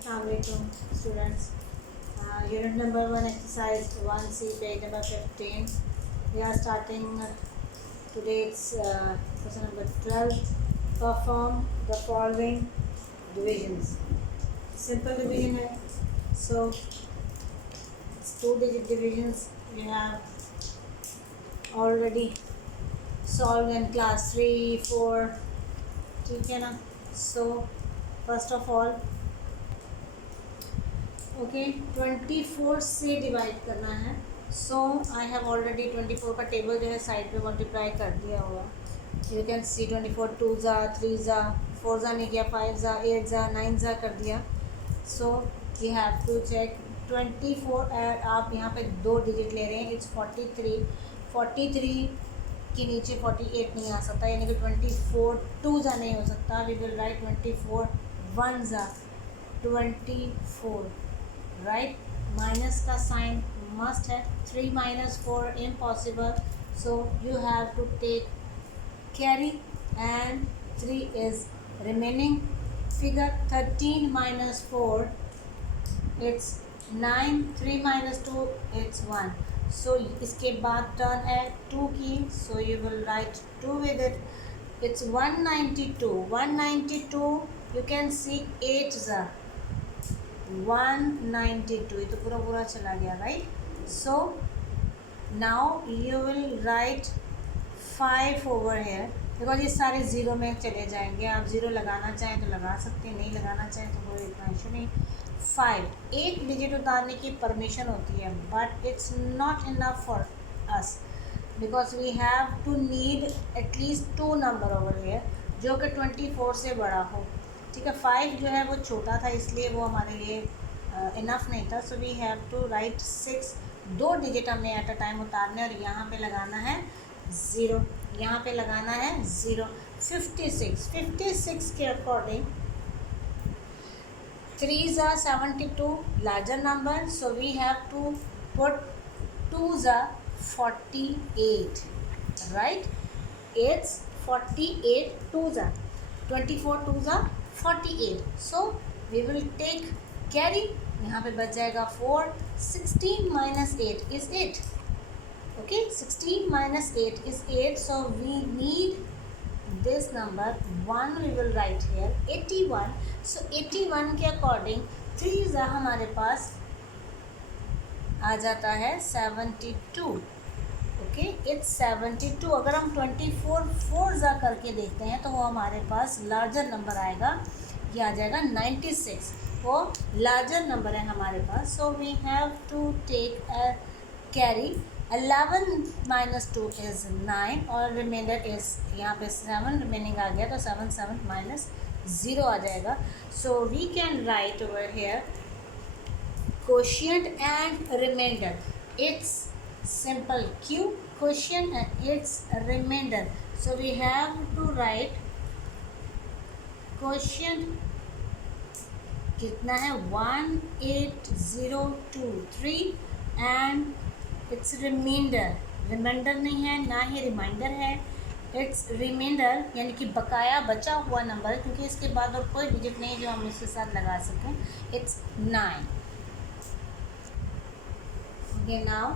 Assalamualaikum students. Unit number 1 exercise 1C page number 15. We are starting today's question number 12. Perform the following divisions. Simple division है. So it's 2-digit divisions. We have already solved in class 3, 4. ठीक है ना. So first of all okay 24 से divide करना है. सो I have already 24 का table जो है साइड पे मल्टीप्लाई कर दिया हुआ. यू कैन सी 24 2 ज़ा 3 ज़ा 4 ज़ा नहीं किया 5 ज़ा 8 ज़ा 9 ज़ा कर दिया. So you have to check 24 आप यहाँ पे 2 डिजिट ले रहे हैं. इट्स 43 के नीचे 48 नहीं आ सकता, यानी कि 24 2 ज़ा नहीं हो सकता. वी विल राइट 24 1 ज़ा 24 राइट. माइनस का साइन मस्ट है. 3 minus 4 impossible, so you have to take carry and 3 is remaining. Figure 13 minus 4 it's 9. 3 minus 2 it's 1. So इसके बाद टर्न है 2 की, so you will write 2 with it. It's 192. You can see 8 ज़ा 192. ये तो पूरा चला गया right. So now you will write 5 over here because ये सारे ज़ीरो में चले जाएंगे. आप ज़ीरो लगाना चाहें तो लगा सकते हैं, नहीं लगाना चाहें तो कोई इतना इशू नहीं. 5 एक डिजिट उतारने की परमिशन होती है, but it's not enough for us because we have to need at least 2 number over here जो कि 24 से बड़ा हो. ठीक है. 5 जो है वो छोटा था इसलिए वो हमारे लिए इनफ नहीं था. सो we have to right 6. 2 digit हमें एट अ टाइम उतारने और यहाँ पे लगाना है 0. यहाँ पे लगाना है 0. 56 के अकॉर्डिंग 3 ज़ा 72 larger number, so we have to put 2 ज़ा 48 राइट. इट्स 48 2 ज़ा 24 2 ज़ा 48. So we will take carry. यहाँ पे बच जाएगा 4. 16 minus 8 is 8. Okay, 16 minus 8 is 8. So we need this number 1. We will write here 81. So 81 के अकॉर्डिंग 3 ज़ा हमारे पास आ जाता है 72. Okay, it's 72. अगर हम 24 4 ज़ा करके देखते हैं तो वो हमारे पास लार्जर नंबर आएगा. ये आ जाएगा 96. वो लार्जर नंबर है हमारे पास. So we have to take a carry. 11 minus 2 is 9 और रिमाइंडर इज यहाँ पे 7 रिमेनिंग आ गया, तो 7 minus 0 आ जाएगा. So we can write over here quotient and remainder. It's simple q quotient and its remainder. So we have to write quotient कितना है 18023 and its remainder. Reminder नहीं है ना ही रिमाइंडर है. इट्स रिमाइंडर यानी कि बकाया बचा हुआ नंबर, क्योंकि इसके बाद और कोई डिजिट नहीं जो हम इसके साथ लगा सकें. इट्स 9. ओके, नाउ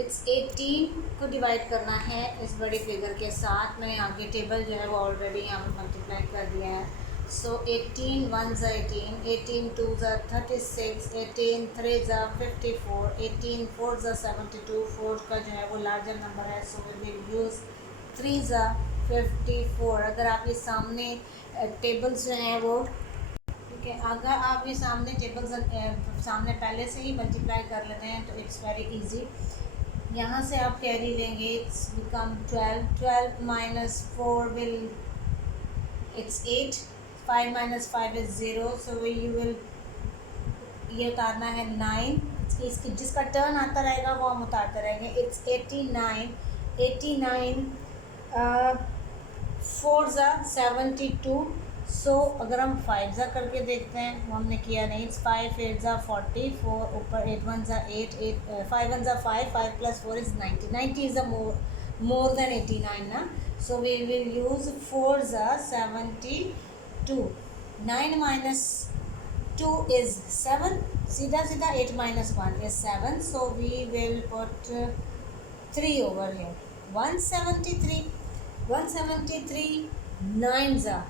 इट्स 18 को डिवाइड करना है इस बड़ी फिगर के साथ. मैंने आगे टेबल जो है वो ऑलरेडी यहाँ पर मल्टीप्लाई कर दिया है. सो 18 1 ज़ा 18, 18 2 ज़ा 36, 18 3 ज़ा 54, 18 4 ज़ा 72. 4 का जो है वो लार्जर नंबर है, सो वी विल यूज़ 3 ज़ा 54. अगर आप ये सामने टेबल्स जो हैं वो ठीक है, अगर आप ये सामने टेबल्स सामने पहले से ही मल्टीप्लाई कर लेते हैं तो इट्स वेरी इजी. यहाँ से आप कैरी लेंगे. It's become 12 minus 4 will it's 8. 5 minus 5 is 0. So you will ये उतारना है 9. इसकी जिसका टर्न आता रहेगा वो हम उतारते रहेंगे. इट्स 89 4 ज़ा 72. सो अगर हम 5 ज़ा करके देखते हैं, वो हमने किया नहीं. इट्स 5 8 ज़ा 40, 4 ऊपर 8 1 ज़ा 8, 5 1 ज़ा 5, 5 plus 4 is 90. 90 is a more than 89 ना. So we will use 4 ज़ा 72. 9 minus 2 is 7. सीधा सीधा 8 minus 1 is 7. So we will put 3 over here. 173. 173 9s are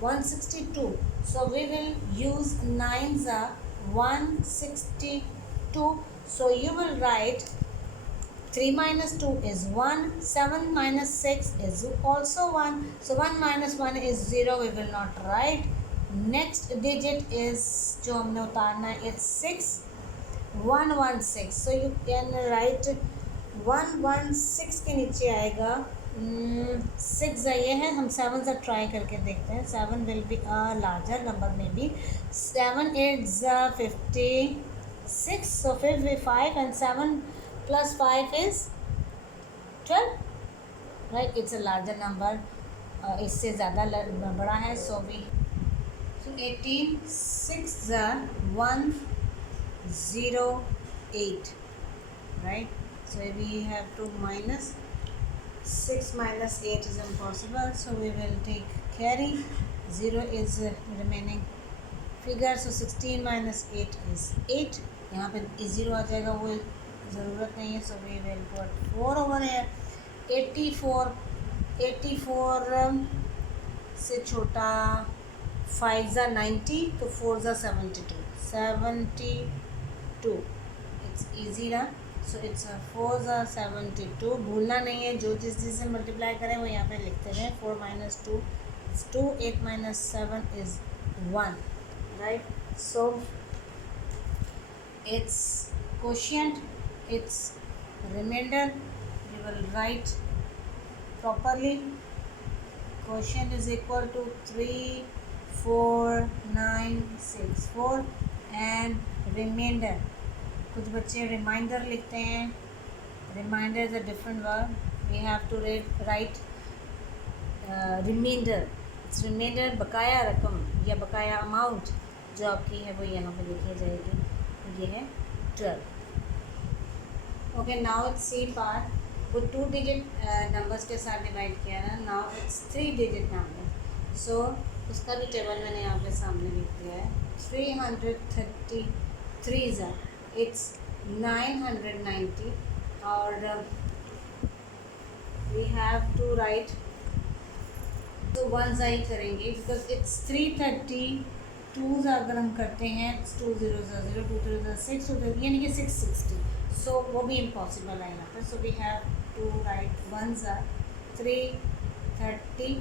162. So we will use 9s are 162. So you will write 3 minus 2 is 1. 7 minus 6 is also 1. So 1 minus 1 is 0. We will not write. Next digit is जो हमने उतारना है is 6. 116. So you can write 116 के नीचे आएगा 6 ये है. हम 7 से ट्राई करके देखते हैं. 7 will be a larger number maybe. 7 8 56. So 55 and 7 plus 5 is 12. Right? It's a larger number. इससे ज़्यादा बड़ा है. So 18 6 108. Right? So we have to minus 6 minus 8 is impossible. So we will take carry. 0 is remaining figure. So 16 minus 8 is 8. यहाँ पे 0 आ जाएगा. वो ज़रूरत नहीं है. So we will put 4 over here. 84 से छोटा 5 90. तो 4 72. 72. It's easy ना. So it's 4 72. भूलना नहीं है. जो जिस से मल्टीप्लाई करें वो यहाँ पे लिखते रहें. 4 minus 2 is 2. 8 minus 7 is 1. Right? So it's quotient, it's remainder. You will write properly. Quotient is equal to 34964 and remainder. कुछ बच्चे रिमाइंडर लिखते हैं. Reminder is a different word. We have to write reminder. It's reminder बकाया रकम या बकाया amount जो आपकी है वो यहाँ पे लिखी जाएगी. ये है 12. Okay, now it's C part. वो 2 डिजिट नंबर्स के साथ डिवाइड किया ना. Now it's 3 digit number. So उसका भी टेबल मैंने यहाँ पे सामने लिख दिया है. 333 it's 990 और we have to write. तो 1 ही करेंगे बिकॉज इट्स 332 अगर हम करते हैं 2 0 0 2 0 6 यानी कि 660. सो वो भी इम्पॉसिबल है यहाँ पर. So we have to write 1 330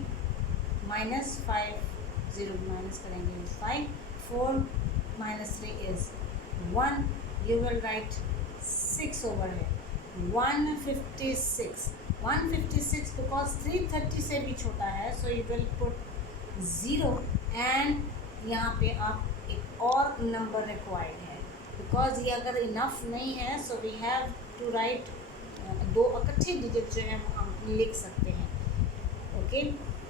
minus 5 0 minus करेंगे 5. 4 minus 3 is 1. You will write 6 over here. 156 because 330 से भी छोटा है. So you will put 0 and यहाँ पे आप एक और नंबर रिक्वायर्ड है because ये अगर इनफ नहीं है. So we have to write 2 इकट्ठे डिजिट जो है हम लिख सकते हैं. ओके,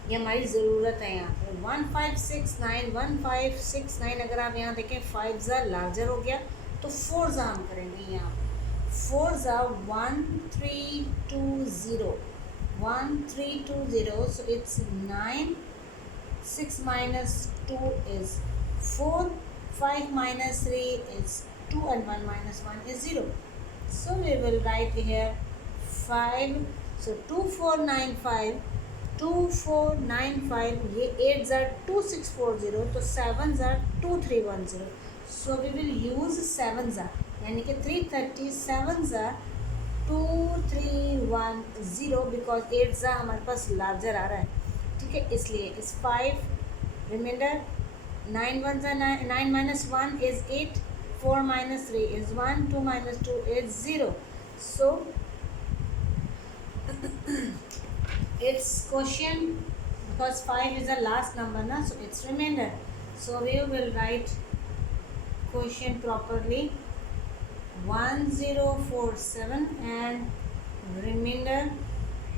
ये हमारी ज़रूरत है यहाँ पे. 1569 अगर आप यहाँ देखें 5 लार्जर हो गया तो 4 हम करेंगे यहाँ पे. 4 1320. So it's 9. 6 minus 2 is 4. 5 minus 3 is 2 and 1 minus 1 is 0. So we will write here 5. So 2495. ये 8 2640. तो 7 2310. So we will use 7 यानी कि 337 2310 because 8 हमारे पास लार्जर आ रहा है. ठीक है, इसलिए इस 5 reminder 9 1 9 minus 1 is 8. 4 minus 3 is 1. 2 minus 2 is 0. So it's quotient because 5 is the last number na. So it's remainder. So we will write quotient properly 1047 and remainder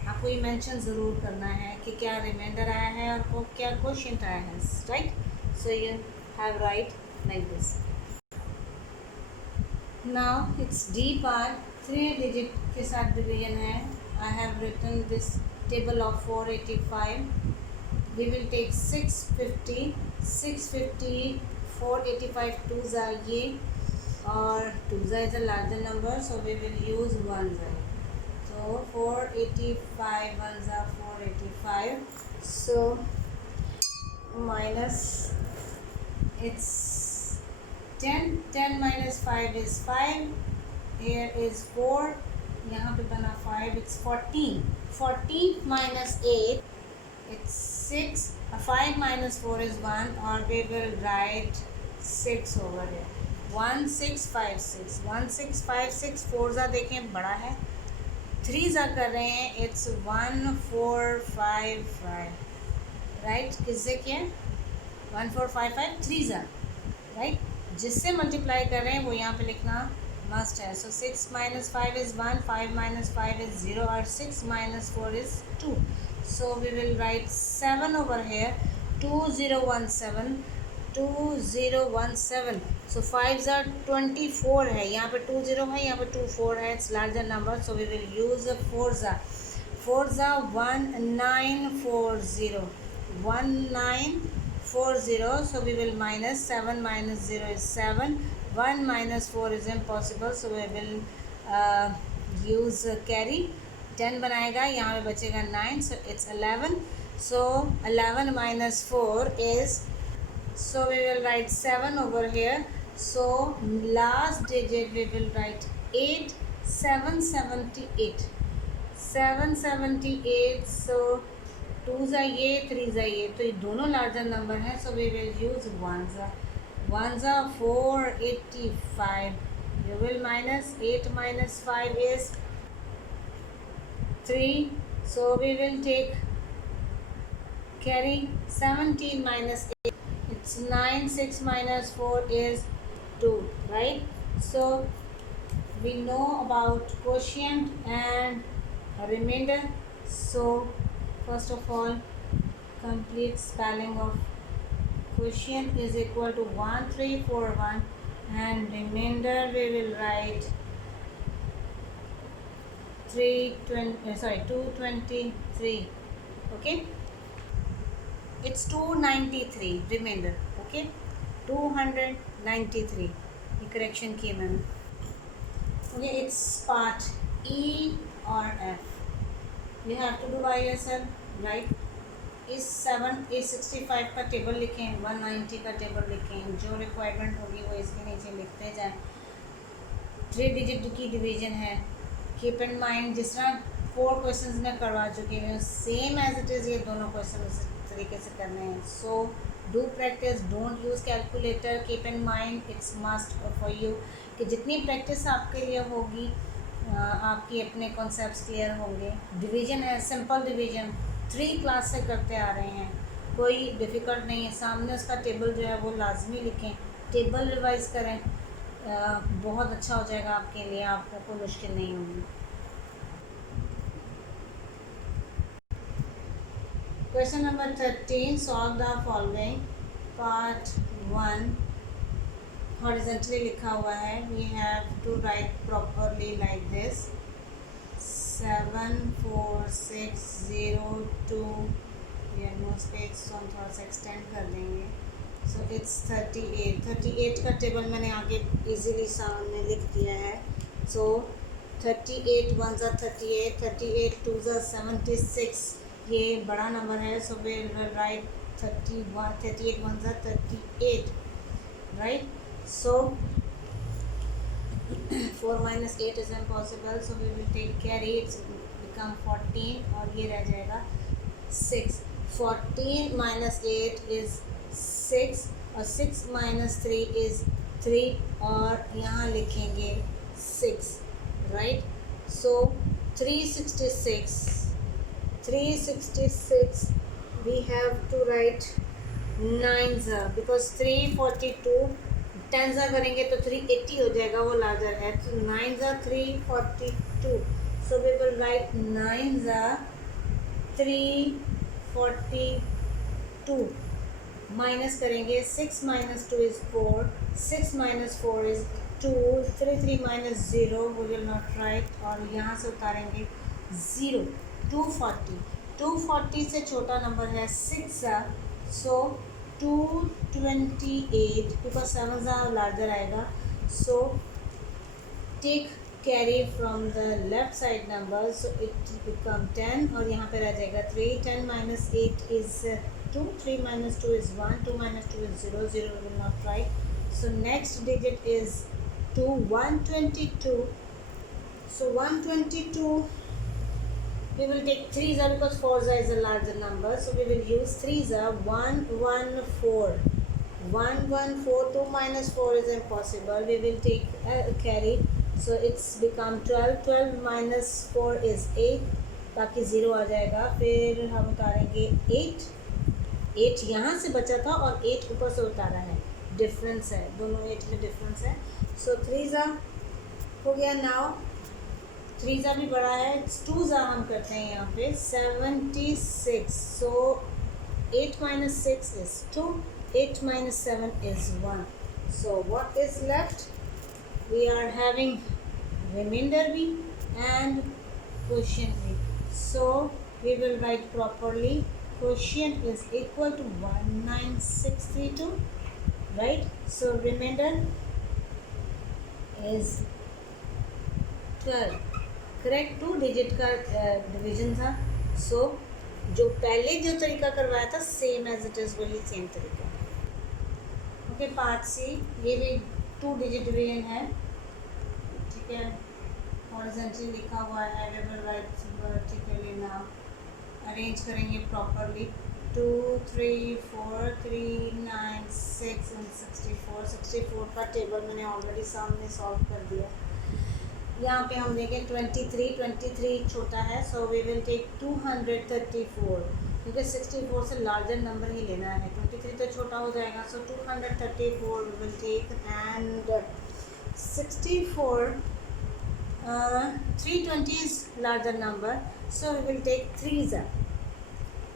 आपको ये मेंशन ज़रूर करना है कि क्या रिमाइंडर आया है और वो क्या क्वोशिएंट आया है. Right. So you have write like this. Now it's D part. 3 digit के साथ डिवीजन है. I have written this table of 485. We will take 650 485 twos are ये, और twos is a larger number, so we will use ones are. So 485 ones are 485. So minus, it's 10 minus 5 is 5. Here is 4. यहाँ पे बना 5. It's 14. 14 minus 8. It's 6. 5 minus 4 is 1, or we will write 6 over here. 1656. 1656. 4 ज़ा देखें बड़ा है. 3 ज़ा कर रहे हैं. It's 1455. राइट, किससे किया? 1455 3 ज़ा. राइट, जिससे मल्टीप्लाई कर रहे हैं वो यहाँ पे लिखना मस्ट है. सो 6 minus 5 is 1, 5 minus 5 is 0, और 6 minus 4 is 2. So we will write 7 over here. 2017. 2017. So 5s are 24 है. यहाँ पे 20 है, यहाँ पे 24 है. It's larger number, so we will use 4s. 4s are 1940. 1940. So we will minus 7 minus 0 is 7. 1 minus 4 is impossible, so we will use carry. 10 बनाएगा, यहाँ पे बचेगा 9, so it's 11. So 11 minus 4 is, so we will write 7 over here. So last digit we will write 8. 778. 778. So 2s are ये, 3s are ये, तो ये दोनों larger number हैं, so we will use 1s. 1s are 485. You will minus 8 minus 5 is 3. So we will take carry. 17 minus 8. It's 9. 6 minus 4 is 2. Right? So we know about quotient and remainder. So first of all, complete spelling of quotient is equal to 1341, and remainder we will write 223. Okay, it's 293 remainder. Okay, 293. ये correction किए मैंने. Okay, it's part E or F. You have to do by yourself, right? इस 7A65 का table लिखें, 190 का table लिखें, जो requirement होगी वो इसके नीचे लिखते जाएं. 3 डिजिट की डिवीजन है. कीप इन माइंड, जिस तरह 4 क्वेश्चंस में करवा चुकी हूँ, सेम एज इट इज़ ये दोनों क्वेश्चन इस तरीके से करने हैं. So do practice, don't use calculator. Keep in mind, it's must for you कि जितनी प्रैक्टिस आपके लिए होगी आपकी अपने कॉन्सेप्ट्स क्लियर होंगे. डिवीजन है, सिंपल डिवीजन 3 क्लास से करते आ रहे हैं, कोई डिफ़िकल्ट नहीं है. सामने उसका टेबल जो है वो लाजमी लिखें, टेबल रिवाइज करें, बहुत अच्छा हो जाएगा आपके लिए, आपको कोई मुश्किल नहीं होगी. Question number 13. Solve the following. Part 1 horizontally लिखा हुआ है. We have to write properly like this. 74602. We are no space, तो हम थोड़ा सा एक्सटेंड कर देंगे. So it's 38. 38 का टेबल मैंने आगे इजीली सामने लिख दिया है. सो 38 1s are 38. 38 2s are 76. ये बड़ा नंबर है, so we will write 31. 38 1s are 38. Right, so 4 minus 8 is impossible, so we will take carry. It's become 14, और ये रह जाएगा 6. 14 minus 8 is 6, और 6 minus 3 is 3, और यहाँ लिखेंगे 6. Right, so 366. 366 we have to write 9s because 342. 10s करेंगे तो 380 हो जाएगा, वो लार्जर है. तो 9s 342. So we will write 9s 342. Minus करेंगे, 6 minus 2 is 4. 6 minus 4 is 2. 3 minus 0 we will not write, और यहाँ से उतारेंगे 0. 240. 240 से छोटा नंबर है 6, सो 228 because 7 larger आएगा. So take carry from the left side number, so it become 10 और यहाँ पे रह जाएगा 3. 10 minus 8 is 2. 3 minus 2 is 1. 2 minus 2 is 0. 0 we will not write. So next digit is 2. 122. So 122 we will take 3s because 4s is a larger number, so we will use 3s. 114. 114. 2 minus 4 is impossible. We will take carry, so it's become 12. 12 minus 4 is 8. बाकी 0 आ जाएगा. फिर हम उतारेंगे 8. 8 यहाँ से बचा था और 8 ऊपर से उतारा है. डिफरेंस है, दोनों 8 में डिफरेंस है. सो 3s हो गया. नाउ 3s भी बड़ा है. 2s हम करते हैं यहाँ पे 76. सो 8 minus 6 is 2. 8 minus 7 is 1. So what is left? We are having remainder b and quotient b. So we will write properly. Quotient is equal to 19632. Right? So remainder is 12. Correct. 2 digit का division था. सो जो पहले जो तरीका करवाया था same as it is वही same तरीका. ओके. पार्ट सी, ये भी 2 डिजिट डिवीजन है. ठीक है. हॉरिजॉन्टली लिखा हुआ है. We will write vertically. Now arrange करेंगे प्रॉपरली. 2 3 4 3 9 6 एंड 64. 64 का टेबल मैंने ऑलरेडी सामने सॉल्व कर दिया. यहाँ पे हम देखें 23 छोटा है, सो वी विल टेक 234 क्योंकि 64 से लार्जर नंबर ही लेना है. 23 तो छोटा हो जाएगा. So 234 we will take and 64 320 is larger number, so we will take 3s.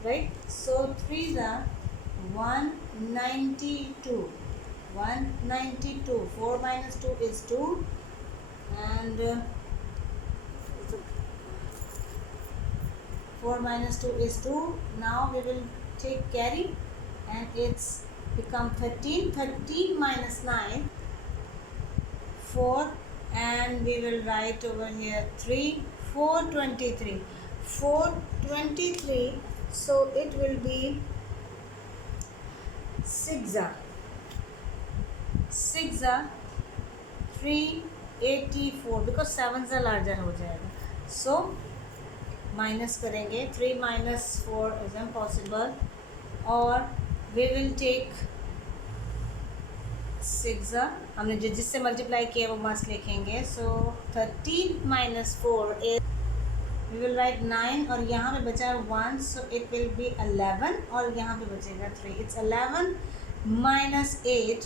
Right. So 3s 192. 192. 4 minus 2 is 2. And 4 minus 2 is 2. Now we will take carry and it's become 13. 13 minus 9 4, and we will write over here 3. 423. 423. So it will be 6 384 because 7 से larger हो जाएगा. So minus करेंगे. 3 minus 4 is impossible और we will take 6. हमने जो जिससे multiply किया वो मस्त लिखेंगे. So 13 minus 4 is we will write 9 और यहाँ पे बचा है 1, सो इट विल बी 11 और यहाँ पे बचेगा 3. It's 11 minus 8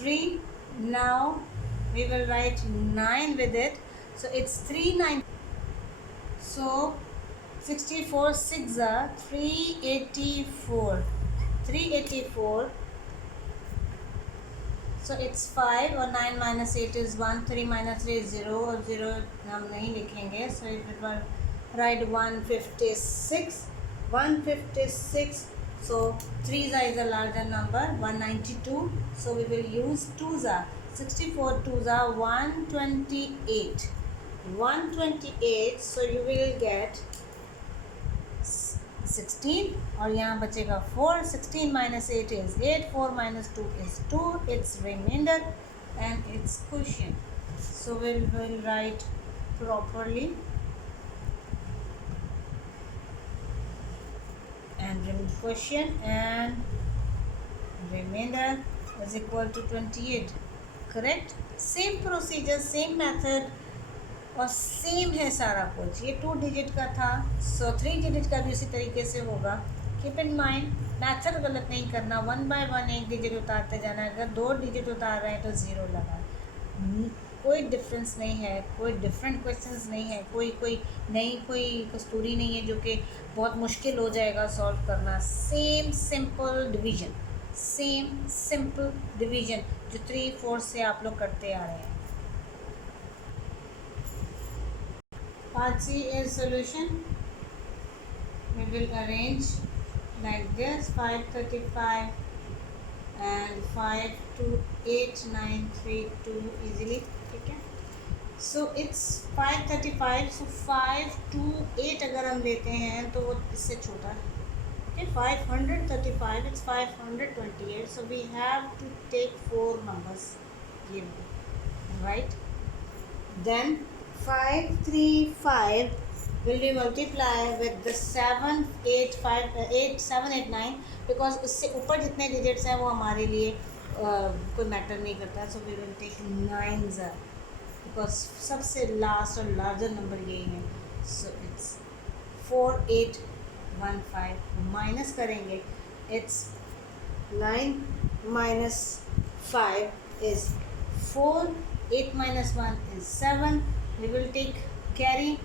3. Now we will write 9 with it, so it's 39. So 64 6 are 384. 384. So it's 5 और 9 minus 8 is 1. 3 minus 3 is 0 और 0 हम नहीं लिखेंगे. So it will write 156. 156. So 3s is a larger number. 192. So we will use 2s. 64 2s are 128. 128. So you will get 16 और यहाँ बचेगा 4. 16 minus 8 is 8. 4 minus 2 is 2. It's remainder and it's quotient. So we will write properly and quotient and remainder is equal to 28. Correct. Same procedure, same method और same है सारा कुछ. ये 2 digit का था, सो 3 डिजिट का भी उसी तरीके से होगा. कीप इन माइंड मेथड गलत नहीं करना. 1 by 1 एक डिजिट उतारते जाना. अगर 2 डिजिट उतार रहे हैं तो 0 लगा. कोई डिफरेंस नहीं है, कोई डिफरेंट क्वेश्चंस नहीं है, कोई नई कोई कस्तूरी नहीं है जो कि बहुत मुश्किल हो जाएगा सॉल्व करना. Same simple division, same simple division जो 3 4 से आप लोग करते आ रहे हैं. Part C is solution. We will arrange like this 535 and 528932 easily. ठीक है, so it's 535. so 528 अगर हम लेते हैं तो वो इससे छोटा है. Okay, 535 it's 528, so we have to take 4 numbers here, right? Then 535 will be multiply with the 8789 because उससे ऊपर जितने digits हैं वो हमारे लिए कोई मैटर नहीं करता. so we will take 9s because सबसे लास्ट और लार्जर नंबर यही है. so it's 4815. माइनस करेंगे, it's 9 minus 5 is 4, 8 minus 1 is 7. we will take carry.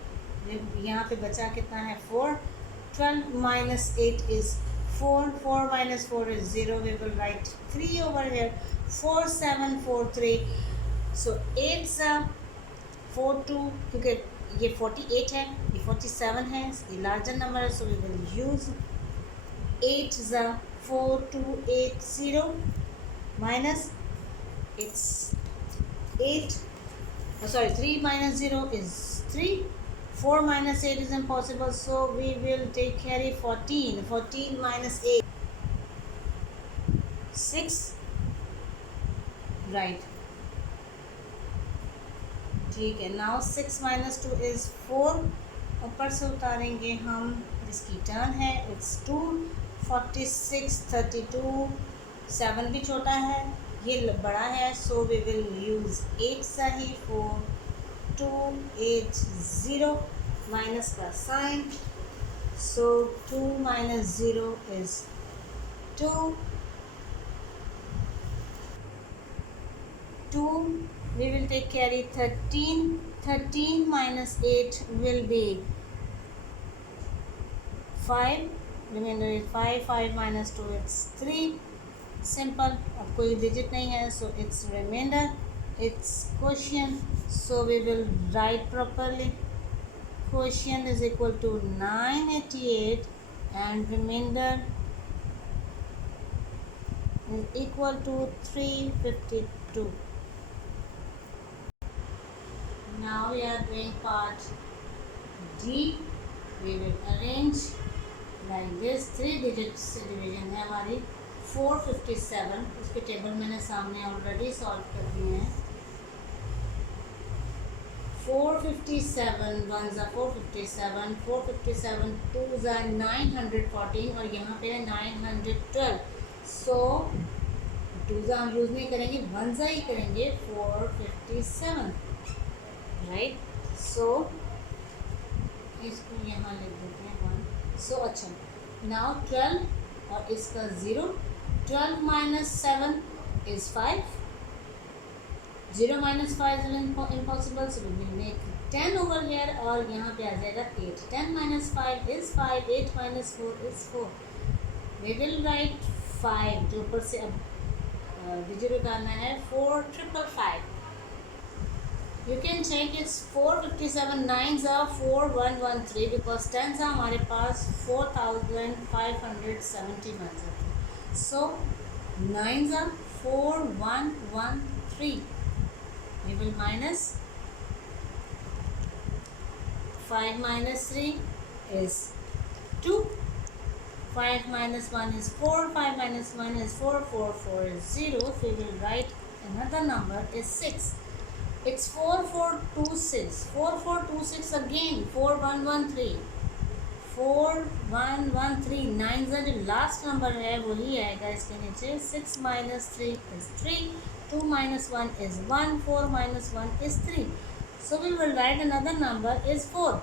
यहाँ पे बचा कितना है 4. 12 minus 8 is 4. 4 minus 4 is 0. we will write 3 over here. 4743. so 8 42 क्योंकि ये 48 है, ये 47 है, ये लार्जर नंबर है. so we will use 8 4280 minus it's 8. 3 minus 0 is 3. 4 minus 8 is impossible, so we will take carry 14. 14 minus 8 6, right? ठीक है. now 6 minus 2 is 4. ऊपर से उतारेंगे हम, जिसकी टर्न है it's 2. 46 32. 7 भी छोटा है, ये बड़ा है, so we will use 8 सही. 4280 माइनस का sign. so 2 minus 0 is 2. 2 we will take carry 13. 13 minus 8 will be 5. remainder is 5. 5 minus 2 it's 3. simple. अब कोई digit नहीं है, so it's remainder. it's quotient, so we will write properly. quotient is equal to 988 and remainder is equal to 352. now we are doing part D. we will arrange like this. 3 digits से division है हमारी. 457. उसके table मैंने सामने already solve कर दिए हैं. 457 1s are 457. 457 2s are 914 और यहाँ पे है 912. so 2s हम यूज़ नहीं करेंगे, 1s ही करेंगे. 457, राइट? सो इसको यहाँ लिख देते हैं 1. सो अच्छा, नाउ 12 और इसका 0. 12 minus 7 is 5. 0 minus 5 is impossible, so we will make 10 over here और यहाँ पे आ जाएगा 8. 10 minus 5 is 5. 8 minus 4 is 4. we will write 5 जो ऊपर से अब डिजिट उतारना है. 4555. you can check it's 457. 9s are 4113 because 10s are हमारे पास 4571. so 9s are 4113. we will minus 5 minus 3 is 2. 5 minus 1 is 4. 5 minus 1 is 4. 4 4 is 0. so we will write another number is 6. it's 4426. 4426 again. 4113. 4113. 9 का जो last number है वही आएगा इसके नीचे. 6 minus 3 is 3. 2 minus 1 is 1. 4 minus 1 is 3. so we will write another number is 4.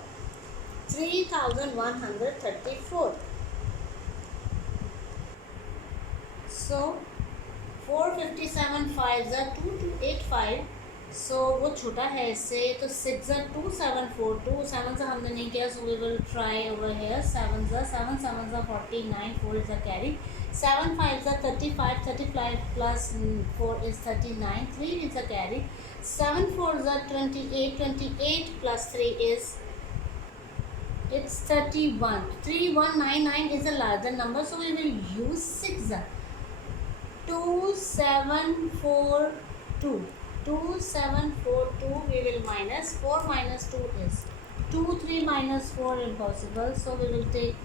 3134. so 457 5s are 2285. so वो छोटा है इससे, तो 6s are 2742. 7s हमने नहीं किया, so we will try over here. 7s are 49. 4 is a carry. 7 5s are 35. 35 plus 4 is 39. 3 is a carry. 7 4s are 28. 28 plus 3 is it's 31. 3199 is a larger number, so we will use 6. 2742. 2742 we will minus. 4 minus 2 is 2. 3 minus 4 impossible, so we will take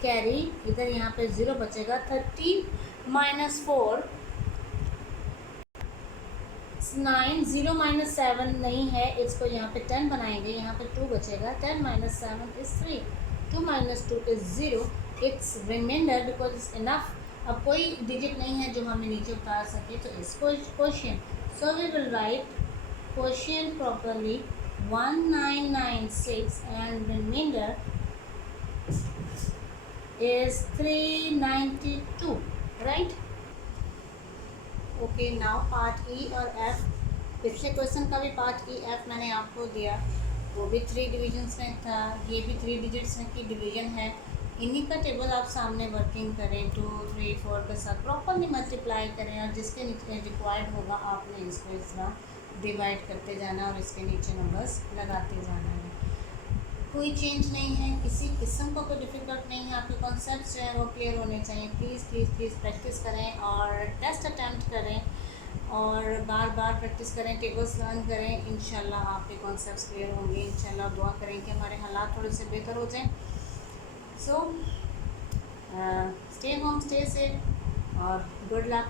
carry. इधर यहाँ पे 0 बचेगा. 30 minus 4 9. 0 minus 7 नहीं है, इसको यहाँ पे 10 बनाएंगे. यहाँ पे 2 बचेगा. 10 minus 7 is 3. 2 minus 2 is 0. It's remainder because it's enough. अब कोई डिजिट नहीं है जो हमें नीचे उतार सके, तो इसको question. So we will write quotient properly 1996 and remainder is 392, right? Okay, now part E और F. पिछले क्वेश्चन का भी पार्ट E F मैंने आपको दिया, वो भी 3 डिविजन्स में था. ये भी 3 डिजिट्स की डिवीजन है. इन्हीं का टेबल आप सामने वर्किंग करें. 2, 3, 4 के साथ प्रॉपरली मल्टीप्लाई करें, और जिसके नीचे रिक्वायर्ड होगा आपने इसको इस तरह डिवाइड करते जाना और इसके नीचे नंबर्स लगाते जाना है. कोई चेंज नहीं है, किसी किस्म का कोई डिफ़िकल्ट नहीं है. आपके कॉन्सेप्ट्स जो है वो क्लियर होने चाहिए. प्लीज़ प्लीज़ प्लीज़ प्रैक्टिस करें और टेस्ट अटैम्प्ट करें और बार बार प्रैक्टिस करें, टेबल्स लर्न करें. इंशाल्लाह आपके कॉन्सेप्ट्स क्लियर होंगे. इंशाल्लाह दुआ करें कि हमारे हालात थोड़े से बेहतर हो जाएं. So stay home, stay safe, और good luck.